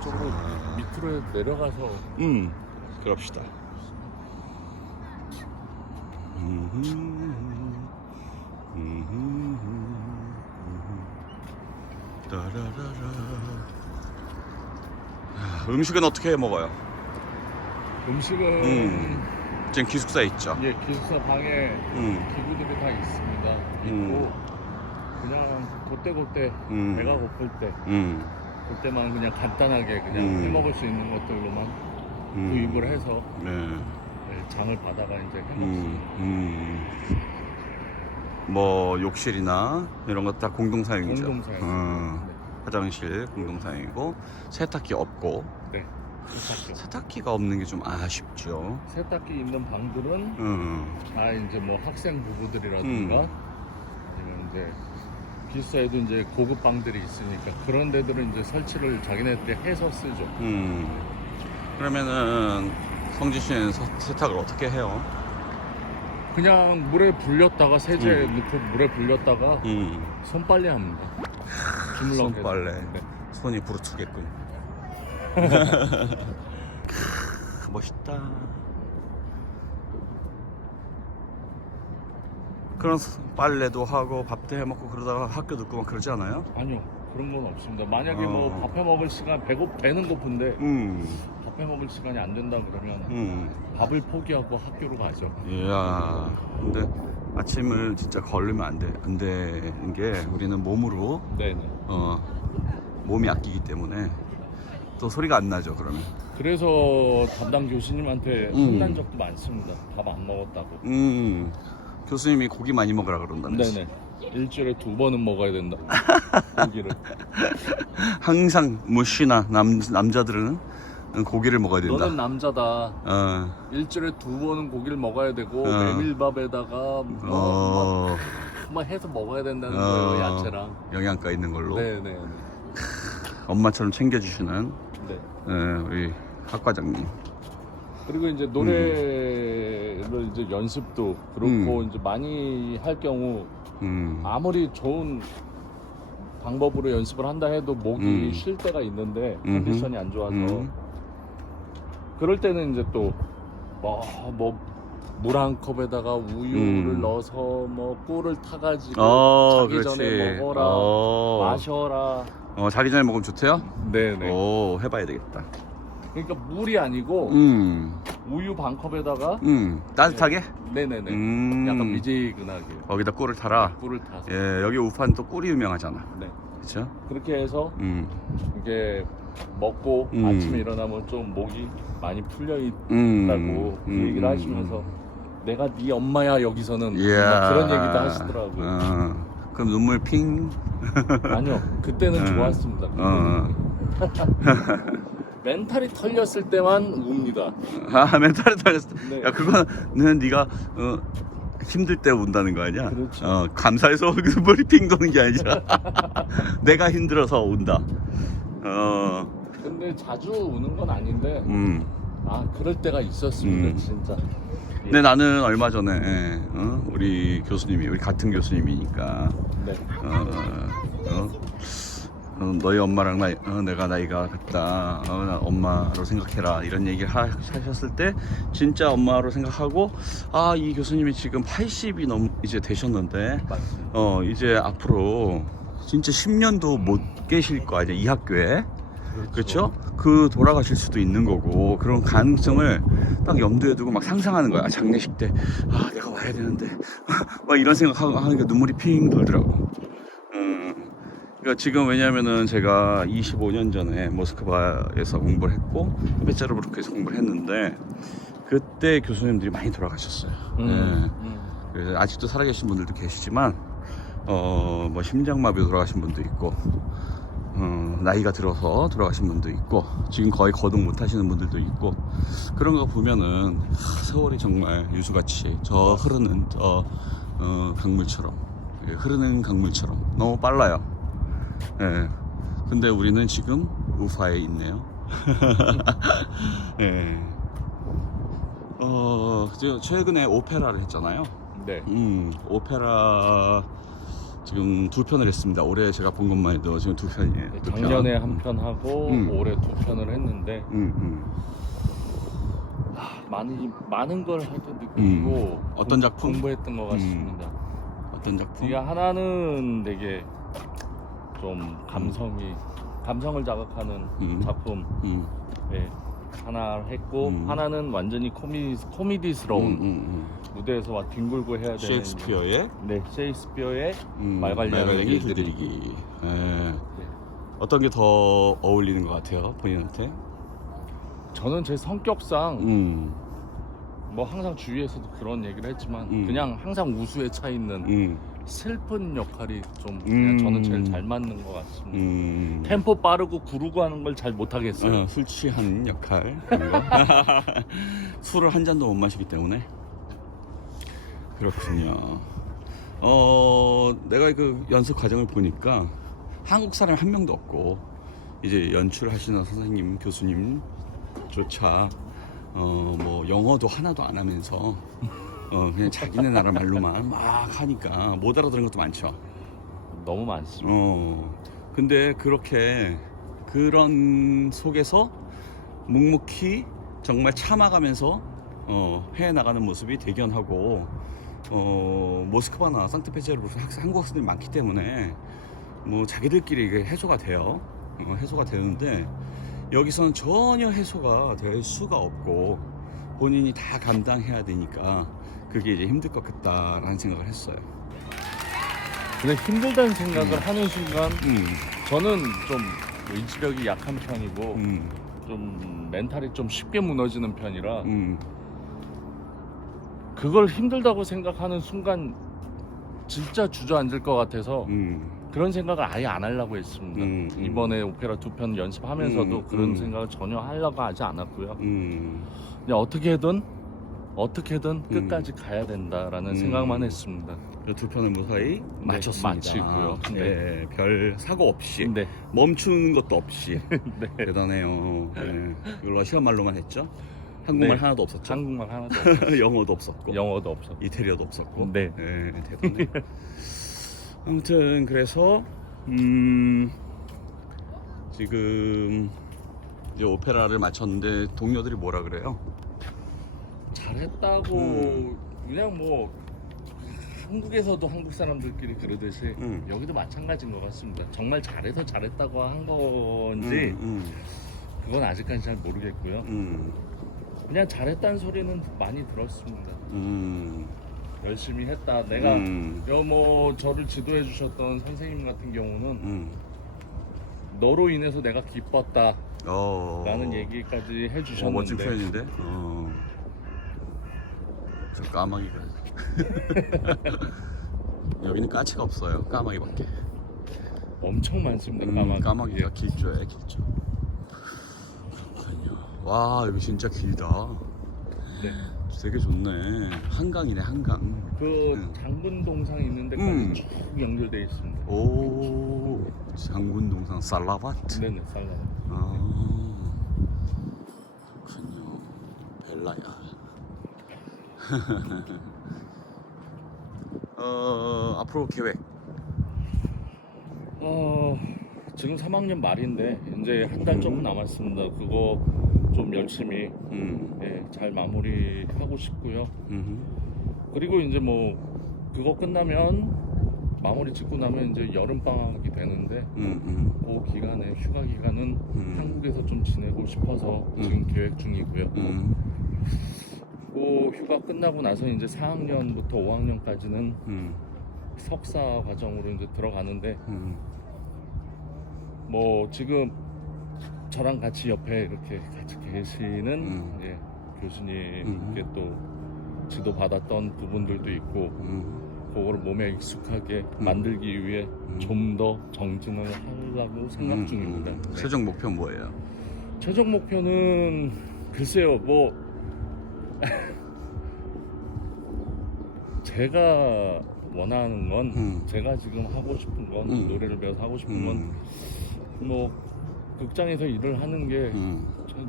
저쪽으로 밑으로 내려가서 음, 그럽시다. 아, 음식은 어떻게 해 먹어요? 음식은 음. 지금 기숙사에 있죠. 예 기숙사 방에 음, 기구들이 다 있습니다. 있고 그냥 그때그때 음. 배가 고플 때 음, 그때만 그냥 간단하게 그냥 음. 해 먹을 수 있는 것들로만 음. 구입을 해서 네. 네, 장을 받아가 이제 해 음, 먹습니다. 음. 뭐 욕실이나 이런 것 다 공동 사용이죠. 공동 사용. 어, 화장실 공동 사용이고 세탁기 없고 네. 세탁기. 세탁기 가 없는 게 좀 아쉽죠. 세탁기 있는 방들은 음, 다 이제 뭐 학생 부부들이라든가 음. 아니면 이제 기숙사에도 이제 고급 방들이 있으니까 그런 데들은 이제 설치를 자기네 때 해서 쓰죠. 음. 그러면은 성진 씨는 서- 세탁을 어떻게 해요? 그냥 물에 불렸다가 세제 음. 넣고 물에 불렸다가 음, 손빨래 합니다. 주물럭. 손빨래. 네. 손이 부르트겠군. 크, 멋있다. 그런 스- 빨래도 하고 밥도 해 먹고 그러다가 학교 늦고 막 그러지 않아요? 아니요 그런 건 없습니다. 만약에 어. 뭐 밥 해 먹을 시간 배고 배는 고픈데 음, 밥 해 먹을 시간이 안 된다 그러면 음. 밥을 포기하고 학교로 가죠. 이야, 근데 아침을 진짜 걸리면 안 돼. 안 되는 게 우리는 몸으로 네네. 어, 몸이 아끼기 때문에 또 소리가 안 나죠. 그러면. 그래서 담당 교수님한테 음. 혼난 적도 많습니다. 밥 안 먹었다고. 음, 교수님이 고기 많이 먹으라 그런다면서. 네네. 일주일에 두 번은 먹어야 된다. 고기를. 항상 무시나 남 남자들은 고기를 먹어야 된다. 너는 남자다. 어, 일주일에 두 번은 고기를 먹어야 되고 어. 메밀밥에다가 뭐, 어, 뭐 해서 먹어야 된다는 어. 거예요 야채랑. 영양가 있는 걸로 네네. 엄마처럼 챙겨주시는 네. 어, 우리 학 과장님. 그리고 이제 노래 를 이제 연습도 그렇고 이제 많이 할 경우 음, 아무리 좋은 방법으로 연습을 한다 해도 목이 음. 쉴 때가 있는데. 컨디션이 안 좋아서 음. 그럴 때는 이제 또뭐물 한 컵에다가 우유를 음. 넣어서 뭐 꿀을 타가지고 어, 자기 그렇지. 전에 먹어라 어, 마셔라 어, 자기 전에 먹으면 좋대요? 네네 오, 해봐야 되겠다. 그러니까 물이 아니고 음, 우유 반 컵에다가 음, 따뜻하게? 네네네 음, 약간 미지근하게 거기다 꿀을 타라. 꿀을 타서 예, 여기 우판 또 꿀이 유명하잖아. 네 그쵸? 그렇게 해서 음, 이게 먹고 음. 아침에 일어나면 좀 목이 많이 풀려 있다고 음, 그 음, 얘기를 음, 하시면서 내가 네 엄마야 여기서는 이야. 그런 얘기도 하시더라고요. 어, 그럼 눈물 핑. 아니요 그때는 음. 좋았습니다. 어. 멘탈이 털렸을 때만 웁니다. 아 멘탈이 달렸어. 네. 야 그거는 네가 어, 힘들 때 운다는 거 아니야? 그렇죠. 어, 감사해서 눈물이 핑 도는 게 아니라 내가 힘들어서 운다. 어, 근데 자주 우는 건 아닌데 음. 아 그럴 때가 있었습니다 음. 진짜. 근데 나는 얼마 전에 어, 우리 교수님이 우리 같은 교수님이니까 네. 어, 어, 어, 너희 엄마랑 나이, 어, 내가 나이가 같다. 어, 나 엄마로 생각해라. 이런 얘기를 하, 하셨을 때 진짜 엄마로 생각하고 아 이 교수님이 지금 80이 넘 이제 되셨는데. 어 이제 앞으로 진짜 10년도 못 계실 거 아니야 이 학교에 그렇죠? 그 돌아가실 수도 있는 거고 그런 가능성을 딱 염두에 두고 막 상상하는 거야 장례식 때 아 내가 와야 되는데 막 이런 생각하니까 눈물이 핑 돌더라고 음, 그러니까 지금 왜냐면은 제가 25년 전에 모스크바에서 공부를 했고 페자르부르크에서 공부를 했는데 그때 교수님들이 많이 돌아가셨어요 음. 네. 음. 그래서 아직도 살아계신 분들도 계시지만 어 뭐 심장마비로 돌아가신 분도 있고 어, 나이가 들어서 돌아가신 분도 있고 지금 거의 거동 못 하시는 분들도 있고 그런 거 보면은 하, 세월이 정말 유수같이 저 흐르는 저 어, 강물처럼 예, 흐르는 강물처럼 너무 빨라요. 예. 근데 우리는 지금 우파에 있네요. 예. 어, 저 최근에 오페라를 했잖아요. 네. 음, 오페라 지금 두 편을 했습니다. 올해 제가 본 것만 해도 지금 두 편이에요. 두 편. 작년에 한편 하고 음. 올해 두 편을 했는데 음, 음. 많이 많은 걸 하여튼 느끼고 음. 어떤 공- 작품? 공부했던 것 같습니다. 어떤 작품? 이게 하나는 되게 좀 감성이 감성을 자극하는 음. 작품 음. 예, 하나 했고 음. 하나는 완전히 코미 코미디스러운 음, 음, 무대에서 막 뒹굴고 해야 음. 되는 셰익스피어의 네 셰익스피어의 음, 길들이기. 길들이기. 예. 어떤 게 더 어울리는 것 같아요, 본인한테? 저는 제 성격상 음, 뭐 항상 주위에서도 그런 얘기를 했지만 음. 그냥 항상 우수에 차 있는 음, 슬픈 역할이 좀 음. 그냥 저는 제일 잘 맞는 것 같습니다. 음. 템포 빠르고 구르고 하는 걸 잘 못하겠어요. 어, 술 취한 역할. 술을 한 잔도 못 마시기 때문에. 그렇군요. 어, 내가 그 연습 과정을 보니까 한국 사람이 한 명도 없고 이제 연출하시는 선생님, 교수님조차 어, 뭐 영어도 하나도 안 하면서 어, 그냥 자기네 나라 말로만 막 하니까 못 알아듣는 것도 많죠. 너무 많습니다. 어. 근데 그렇게 그런 속에서 묵묵히 정말 참아가면서 어, 해 나가는 모습이 대견하고 어, 모스크바나 상트페테르부르크 학- 한국 학생들이 많기 때문에 뭐 자기들끼리 이게 해소가 돼요. 어, 해소가 되는데 여기서는 전혀 해소가 될 수가 없고 본인이 다 감당해야 되니까 그게 이제 힘들 것 같다라는 생각을 했어요. 근데 힘들다는 생각을 음. 하는 순간 음, 저는 좀 의지력이 약한 편이고 음, 좀 멘탈이 좀 쉽게 무너지는 편이라 음. 그걸 힘들다고 생각하는 순간 진짜 주저앉을 것 같아서 음, 그런 생각을 아예 안 하려고 했습니다. 음, 음. 이번에 오페라 두 편 연습하면서도 음, 그런 음. 생각을 전혀 하려고 하지 않았고요. 음, 그냥 어떻게든 어떻게든 끝까지 가야 된다라는 음. 생각만 했습니다. 그두 편을 무사히 마쳤습니다. 마치고요. 네, 별 사고 없이 네, 멈추는 것도 없이 네. 대단해요. 네. 이걸 러시아 말로만 했죠. 한국말 네. 하나도 없었죠. 한국말 하나도 없고 영어도 없었고 영어도 없어. 이태리어도 없었고. 네. 대단해. 아무튼 그래서 음, 지금 이제 오페라를 마쳤는데 동료들이 뭐라 그래요? 잘했다고 음. 그냥 뭐 한국에서도 한국 사람들끼리 그러듯이 음. 여기도 마찬가지인 것 같습니다. 정말 잘해서 잘했다고 한 건지 음, 그건 아직까지 잘 모르겠고요. 음, 그냥 잘했다는 소리는 많이 들었습니다. 음, 열심히 했다. 내가 음, 여뭐 저를 지도해 주셨던 선생님 같은 경우는 음. 너로 인해서 내가 기뻤다 어. 라는 얘기까지 해 어, 멋진 주셨는데 표현인데. 어. 저 까마귀가. 여기는 까치가 없어요. 까마귀밖에. 엄청 많습니다. 음, 까마귀. 까마귀가 길조야, 길조. 그렇군요. 와, 여기 진짜 길다. 네. 되게 좋네. 한강이네, 한강. 그 음. 장군 동상 있는 데까지 음. 쭉 연결돼 있습니다. 오, 장군동상 살라바트. 네네 살라. 아, 그렇군요. 벨라야. 어, 앞으로 계획. 어 지금 3학년 말인데 이제 한 달 조금 남았습니다. 그거 좀 열심히 음, 예, 잘 마무리하고 싶고요. 음, 그리고 이제 뭐 그거 끝나면 마무리 짓고 나면 이제 여름 방학이 되는데 음, 음, 그 기간에 휴가 기간은 음. 한국에서 좀 지내고 싶어서 지금 계획 중이고요. 음, 끝나고 나서 이제 4학년부터 5학년까지는 음, 석사 과정으로 이제 들어가는데 음, 뭐 지금 저랑 같이 옆에 이렇게 같이 계시는 음. 예, 교수님께 또 지도 받았던 부분들도 있고 음, 그거를 몸에 익숙하게 음. 만들기 위해 음. 좀더 정진을 하려고 생각 음, 중입니다. 음. 네. 최종 목표 뭐예요? 최종 목표는 글쎄요 뭐 제가 원하는 건 음. 제가 지금 하고 싶은 건 음. 노래를 배워서 하고 싶은 음, 건뭐 극장에서 일을 하는 게 음,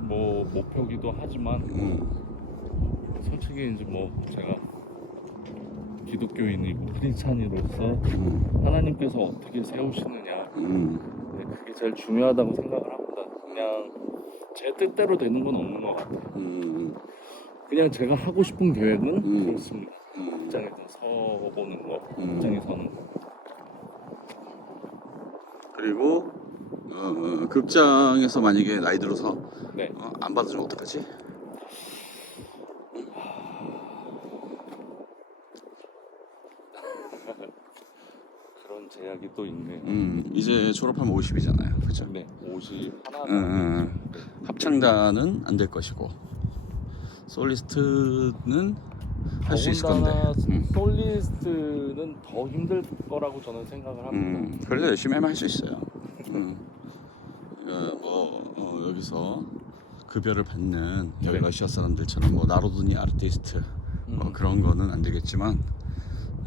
뭐 목표기도 하지만 음, 솔직히 이제 뭐 제가 기독교인이고 크리스찬으로서 음, 하나님께서 어떻게 세우시느냐 음, 네, 그게 제일 중요하다고 생각을 합니다. 그냥 제 뜻대로 되는 건 없는 것 같아요. 음, 그냥 제가 하고 싶은 계획은 음. 그렇습니다. 음. 서보는 거, 음. 입장에 서는 거. 그리고 어, 어, 극장에서 만약에 나이 들어서 네. 어, 안 받아주면 어떡하지? 그런 제약이 또 있네요. 음, 이제 졸업하면 50이잖아요. 그죠? 네, 옷이 하나 음, 음, 합창단은 안 될 것이고 솔리스트는 할 수 있을 건데. 음. 솔리스트는 더 힘들 거라고 저는 생각을 합니다. 음, 그래도 열심히 하면 할 수 있어요. 음. 어, 뭐 어, 여기서 급여를 받는 여기 네. 러시아 사람들처럼 뭐 나로드니 아르티스트 뭐 음. 그런 거는 안 되겠지만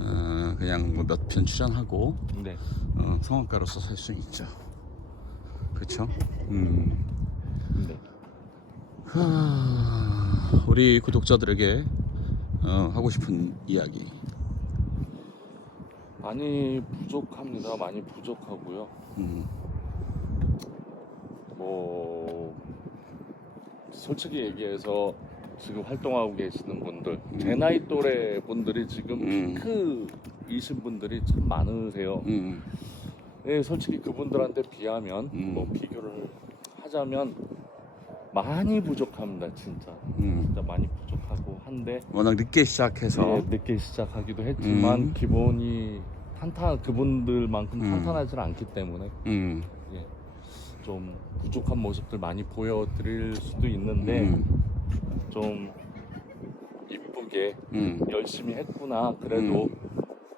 어, 그냥 뭐 몇 편 출연하고 네. 어, 성악가로서 살 수는 있죠. 그렇죠? 음. 네. 하, 우리 구독자들에게 어, 하고 싶은 이야기. 많이 부족합니다. 많이 부족하고요. 음, 뭐 솔직히 얘기해서 지금 활동하고 계시는 분들, 음. 제 나이 또래 분들이 지금 음. 피크이신 분들이 참 많으세요. 음, 네, 솔직히 그분들한테 비하면 음. 뭐 비교를 하자면 많이 부족합니다, 진짜. 음. 진짜 많이 부족하고 한데 워낙 늦게 시작해서 네, 늦게 시작하기도 했지만 음. 기본이 탄탄 그분들만큼 음. 탄탄하지 않기 때문에 음, 예, 좀 부족한 모습들 많이 보여드릴 수도 있는데 음, 좀 이쁘게 음. 열심히 했구나 그래도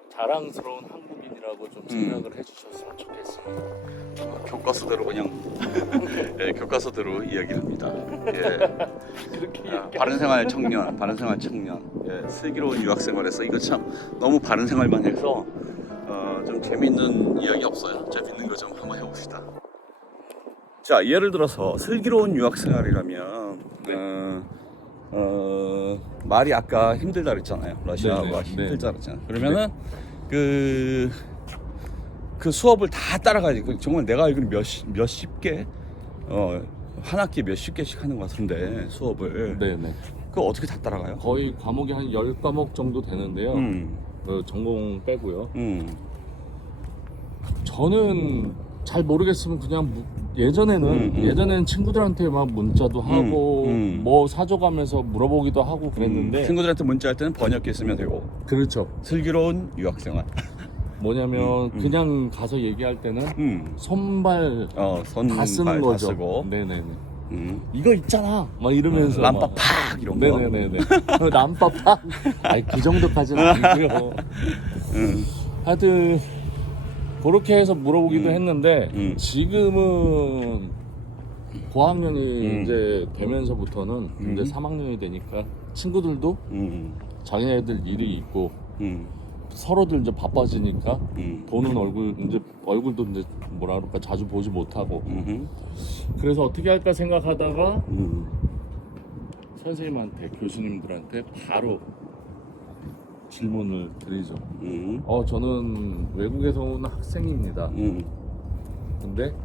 자랑스러운 한국 인이라고 좀 생각을 해주셨으면 좋겠습니다. 교과서대로 그냥 예, 교과서대로 이야기합니다. 예. 그렇게 아, 바른생활 청년, 바른생활 청년, 예, 슬기로운 유학생활에서 이거 참 너무 바른생활만 해서 어, 좀 재밌는 이야기 없어요? 재밌는 거 좀 한번 해봅시다. 자, 예를 들어서 슬기로운 유학생활이라면 어, 어, 말이 아까 힘들다 그랬잖아요. 러시아어가 네네, 힘들다 그랬잖아요. 그러면은 그, 그 수업을 다 따라가야지. 그 정말 내가 알기로 몇, 몇십 개, 어, 한 학기에 몇십 개씩 하는 것 같은데 수업을. 네네 그거 어떻게 다 따라가요? 거의 과목이 한 10과목 정도 되는데요. 음, 그 전공 빼고요. 음, 저는 잘 모르겠으면 그냥 무- 예전에는 음, 음. 예전에는 친구들한테 막 문자도 하고 음. 뭐 사줘가면서 물어보기도 하고 그랬는데 음, 친구들한테 문자할 때는 번역기 쓰면 되고 그렇죠. 슬기로운 유학생활. 뭐냐면 음, 음. 그냥 가서 얘기할 때는 음, 손발 어, 손, 다 쓰는 발 거죠. 다 쓰고. 네네네. 음, 이거 있잖아. 막 이러면서 람파 막- 팍 이런 거. 네네네네. 람파파. 아니 그 정도까지는 아니고요. 음, 하여튼 그렇게 해서 물어보기도 음. 했는데 음. 지금은 고학년이 음. 이제 되면서부터는 음. 이제 3학년이 되니까 친구들도 음, 자기네들 일이 있고 음, 서로들 이제 바빠지니까 음, 보는 얼굴 이제 얼굴도 이제 뭐라 그럴까 자주 보지 못하고 음, 그래서 어떻게 할까 생각하다가 음, 선생님한테 교수님들한테 바로 질문을 드리죠. 음, 어 저는 외국에서 온 학생입니다. 음, 근데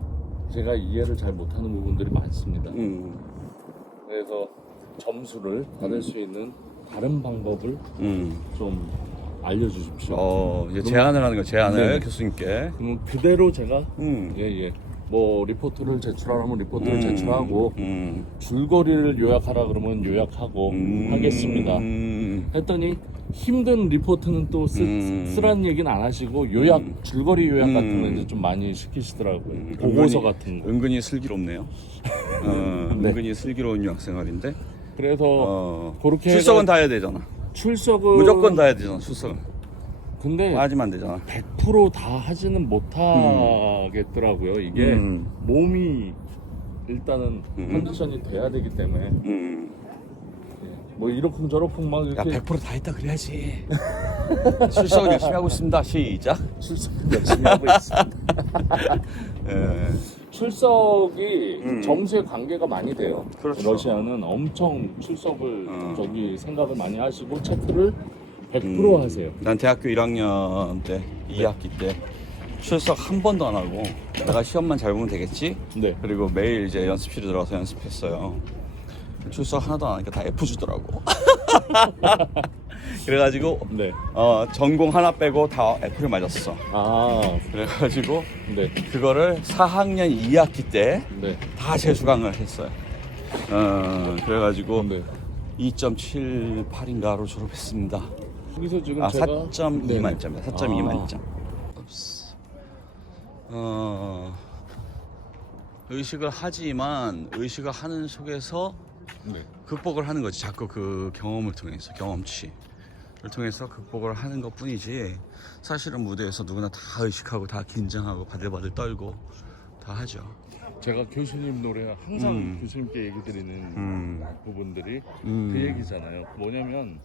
제가 이해를 잘 못하는 부분들이 많습니다. 음, 그래서 점수를 받을 수 있는 다른 방법을 음. 좀 알려주십시오. 어, 이제 제안을 하는 거 제안을 네. 교수님께. 그러면 그대로 제가 음. 예 예 뭐 리포트를 제출하라면 리포트를 음, 제출하고 음, 줄거리를 요약하라 그러면 요약하고 음, 하겠습니다. 음, 했더니 힘든 리포트는 또 쓰, 음. 쓰라는 얘기는 안 하시고 요약 음. 줄거리 요약 같은 거 음. 이제 좀 많이 시키시더라고요. 음, 보고서 은근히- 같은 거. 은근히 슬기롭네요. 어, 네. 은근히 슬기로운 유학 생활인데. 그래서 어, 그렇게 출석은 해가- 다 해야 되잖아. 출석은 무조건 다 해야 되잖아. 출석은. 근데 빠지면 안 되잖아. 100%다 하지는 못하겠더라고요. 이게 음. 몸이 일단은 음. 컨디션이 돼야 되기 때문에 음. 뭐 이러쿵 저러쿵 막 야, 이렇게 100%다 했다 그래야지. 출석은 열심히 하고 있습니다. 시작. 출석 열심히 하고 있습니다. 예. 출석이 음. 점수에 관계가 많이 돼요. 그렇죠. 러시아는 엄청 출석을 어. 저기 생각을 많이 하시고 체크를 100% 하세요. 난 대학교 1학년 때 2학기 때 출석 한 번도 안 하고 내가 시험만 잘 보면 되겠지? 네. 그리고 매일 이제 연습실에 들어가서 연습했어요. 출석 하나도 안 하니까 다 F 주더라고. 그래가지고 네. 어, 전공 하나 빼고 다 F를 맞았어. 아, 그래가지고 네. 그거를 4학년 2학기 때 네. 다 재수강을 했어요. 어, 그래가지고 네. 2.78인가로 졸업했습니다. 여기서 지금 아, 제가 4.2 네. 만점이다. 4.2 아. 만점. 어, 의식을 하지만 의식을 하는 속에서 네. 극복을 하는 거지. 자꾸 그 경험을 통해서 경험치를 통해서 극복을 하는 것 뿐이지. 사실은 무대에서 누구나 다 의식하고 다 긴장하고 바들바들 떨고 다 하죠. 제가 교수님 노래 항상 음. 교수님께 얘기 드리는 음. 부분들이 음. 그 얘기잖아요. 뭐냐면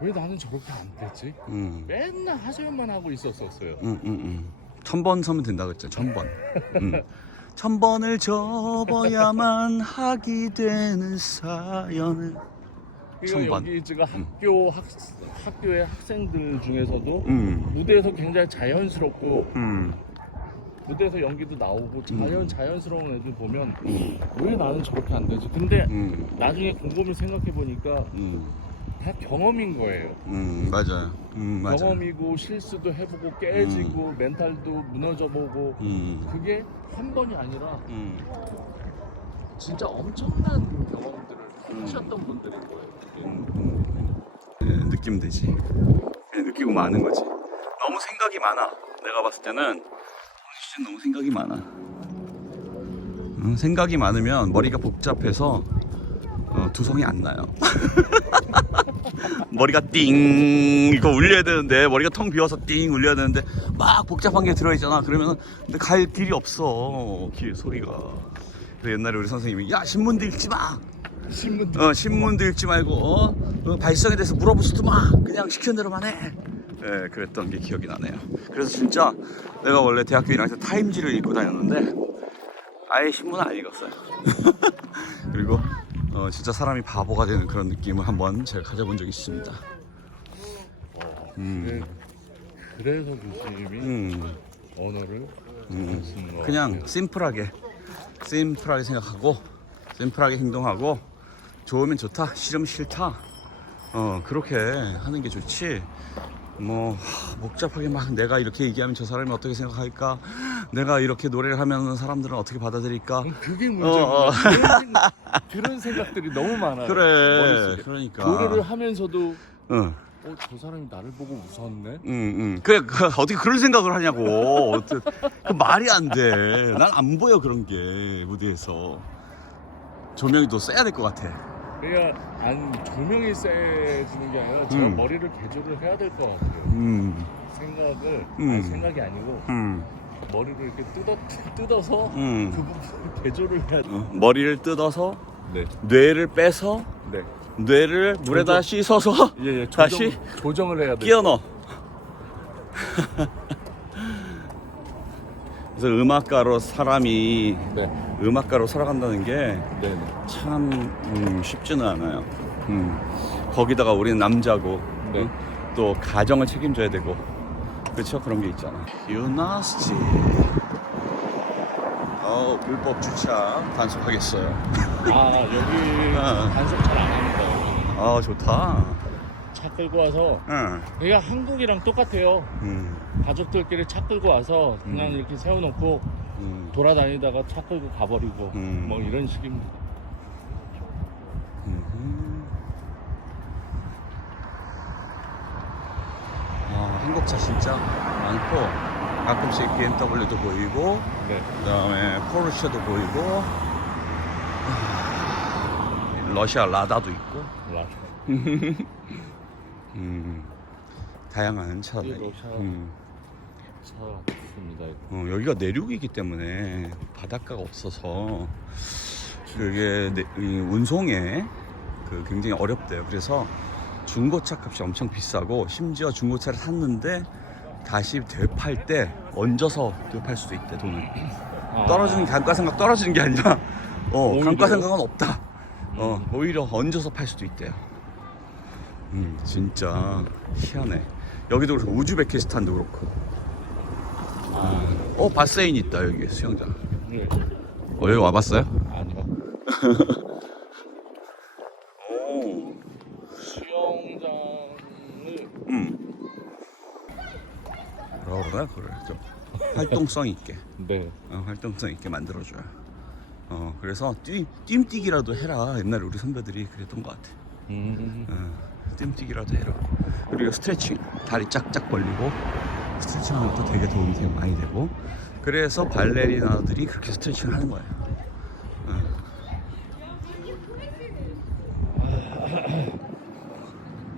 왜 나는 저렇게 안 됐지? 음. 맨날 하소연만 하고 있었었어요. 음, 음, 음. 천번 서면 된다 그랬죠. 천 번. 음. 천 번을 접어야만 하게 되는 사연을. 천번. 여기 지금 학교 학 학교의 학생들 중에서도 음. 무대에서 굉장히 자연스럽고 음. 무대에서 연기도 나오고 자연 자연스러운 애들 보면 음. 왜 나는 저렇게 안 되지? 근데 음. 나중에 곰곰이 생각해 보니까 음. 다 경험인 거예요. 음. 맞아요. 음. 맞아요. 경험이고 실수도 해보고 깨지고 멘탈도 무너져보고 음. 그게 한 번이 아니라 음. 진짜 엄청난 경험들을 음. 하셨던 분들인 거예요. 음. 음. 네, 느끼면 되지. 네, 느끼고 마는 거지. 너무 생각이 많아. 내가 봤을 때는 진짜 너무 생각이 많아. 음, 생각이 많으면 머리가 복잡해서 어, 두성이 안 나요. 머리가 띵 이거 울려야 되는데 머리가 텅 비어서 띵 울려야 되는데 막 복잡한 게 들어있잖아. 그러면 근데 갈 길이 없어. 길 소리가. 옛날에 우리 선생님이 야 신문도 읽지 마. 신문 어, 신문도 읽지 말고 어? 어, 발성에 대해서 물어볼 수도 마 그냥 시키는 대로만 해 예, 그랬던 게 기억이 나네요 그래서 진짜 내가 원래 대학교 1학년 때 타임지를 읽고 다녔는데 아예 신문을 안 읽었어요 그리고 어, 진짜 사람이 바보가 되는 그런 느낌을 한번 제가 가져본 적이 있습니다 음. 네. 그래서 교수님이 음, 언어를 음. 그냥 심플하게 심플하게 생각하고 심플하게 행동하고 좋으면 좋다 싫으면 싫다 어 그렇게 하는 게 좋지 뭐 하, 복잡하게 막 내가 이렇게 얘기하면 저 사람이 어떻게 생각할까 내가 이렇게 노래를 하면 사람들은 어떻게 받아들일까 그게 문제예요. 어, 어. 그런, 생각, 그런 생각들이 너무 많아요. 그래 머릿속에. 그러니까 노래를 하면서도 응. 어, 저 사람이 나를 보고 웃었네. 응, 응. 그래, 그, 어떻게 그런 생각을 하냐고. 그 말이 안 돼. 난 안 보여, 그런 게, 무대에서. 조명이 더 세야 될 것 같아. 그러니까 안 조명이 세지는 게 아니라 제가 음. 머리를 개조를 해야 될 것 같아요. 음, 생각을 음. 아니, 생각이 아니고 음, 머리를 이렇게 뜯어 뜯어서 음. 그 부분을 개조를 해야 돼. 어, 머리를 뜯어서, 네, 뇌를 빼서, 네. 뇌를 물에다 씻어서, 예, 예. 다시 조정을 해야 돼. 끼워 넣어. 그래서 음악가로 사람이, 네, 음악가로 살아간다는 게, 네, 네. 참 음, 쉽지는 않아요. 음. 거기다가 우리는 남자고 네. 응? 또 가정을 책임져야 되고 그렇죠 그런 게 있잖아. 유나스티. 어 불법 주차 단속하겠어요. 아 여기 어. 단속 잘 안 합니다. 아 좋다. 차 끌고 와서 응. 그러니까 한국이랑 똑같아요. 음, 가족들끼리 차 끌고 와서 그냥 음. 이렇게 세워놓고 음, 돌아다니다가 차 끌고 가버리고 음. 뭐 이런 식입니다. 음. 아, 한국차 진짜 많고 가끔씩 BMW도 보이고 네. 그다음에 포르쉐도 보이고 하, 러시아 라다도 있고 라 음, 다양한 차들 이 러시아. 음, 차 좋습니다. 어, 여기가 내륙이기 때문에 바닷가가 없어서 그게 내- 이 운송에 그 굉장히 어렵대요. 그래서 중고차 값이 엄청 비싸고 심지어 중고차를 샀는데 다시 되팔 때 얹어서 되팔 수도 있대 돈을. 아, 떨어지는 감가상각 떨어지는 게 아니라 어 오히려? 감가상각은 없다. 어 음. 오히려 얹어서 팔 수도 있대요. 음, 진짜 희한해. 여기도 그렇고 우즈베키스탄도 그렇고. 아, 어 바세인 있다 여기 수영장. 네. 어, 여기 와봤어요? 아니요. 오. 수영장을 음. 뭐라 그러나 그걸 좀 활동성 있게. 네. 어, 활동성 있게 만들어줘요. 어, 그래서 뛰, 뜀뛰기라도 해라. 옛날에 우리 선배들이 그랬던 것 같아. 음. 어, 뜀뛰기라도 해라. 그리고 스트레칭. 다리 쫙쫙 벌리고 스트레칭 하는 것도 되게 도움이 되게 많이 되고. 그래서 발레리나들이 그렇게 스트레칭을 하는 거예요. 어.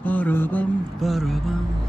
빠라밤 빠라밤